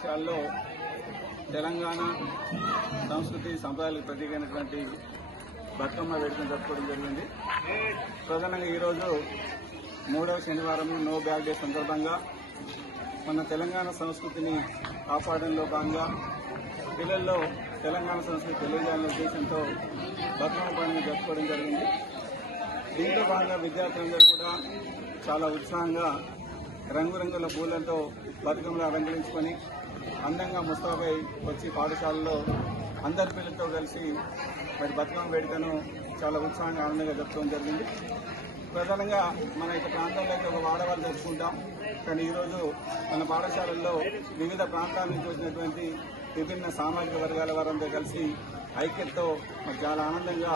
పాఠశాలలో తెలంగాణ సంస్కృతి సంప్రదాయాలకు ప్రతీకైనటువంటి బతుకమ్మ వేడుకను జరుపుకోవడం జరిగింది. ప్రధానంగా ఈరోజు 3వ శనివారం నో బ్యాగ్ డే సందర్భంగా మన తెలంగాణ సంస్కృతిని కాపాడడంలో భాగంగా పిల్లల్లో తెలంగాణ సంస్కృతి తెలియజేయాలనే ఉద్దేశంతో బతుకమ్మ పండుగ జరుపుకోవడం జరిగింది. దీంతో భాగంగా విద్యార్థులందరూ కూడా చాలా ఉత్సాహంగా రంగురంగుల పూలతో బతుకమ్మలు అలంకరించుకొని అందంగా ముస్తాబై వచ్చి పాఠశాలలో అందరి పిల్లలతో కలిసి మరి బతుకమ్మ వేడుకను చాలా ఉత్సాహంగా ఆనందంగా జరుపుకోవడం జరిగింది. ప్రధానంగా మన యొక్క ప్రాంతాల్లో అయితే ఒక వాడవాళ్ళు జరుపుకుంటాం, కానీ ఈరోజు మన పాఠశాలల్లో వివిధ ప్రాంతాల నుంచి వచ్చినటువంటి విభిన్న సామాజిక వర్గాల వారంతా కలిసి ఐక్యతతో చాలా ఆనందంగా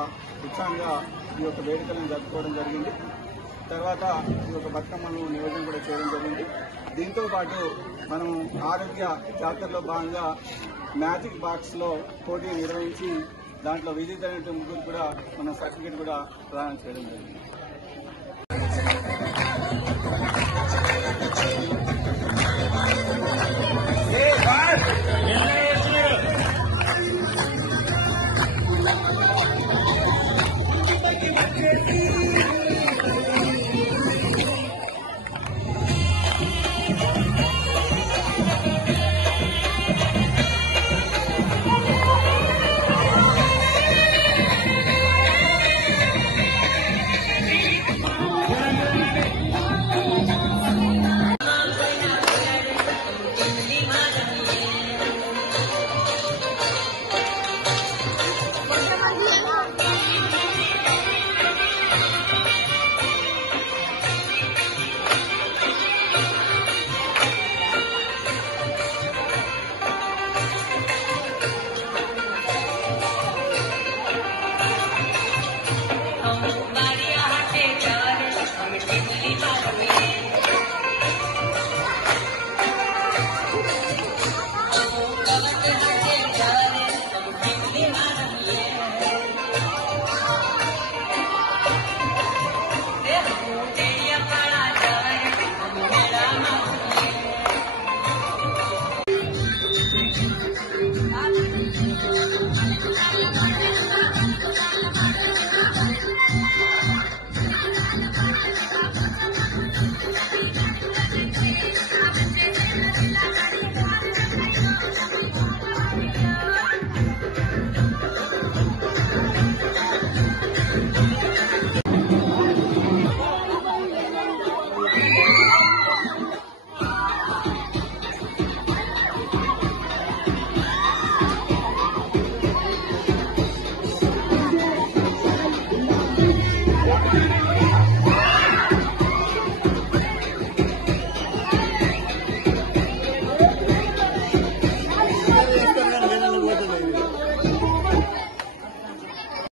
ఉత్సాహంగా ఈ యొక్క వేడుకలను జరుపుకోవడం జరిగింది. తర్వాత ఈ యొక్క బతుకమ్మను నియోజనం కూడా చేయడం జరిగింది. దీంతో పాటు మనం ఆరోగ్య జాతరలో భాగంగా మ్యాజిక్ బాక్స్ లో పోటీ నిర్వహించి దాంట్లో విజేతైన ముగ్గురు కూడా మనం సర్టిఫికేట్ కూడా ప్రదానం చేయడం జరిగింది.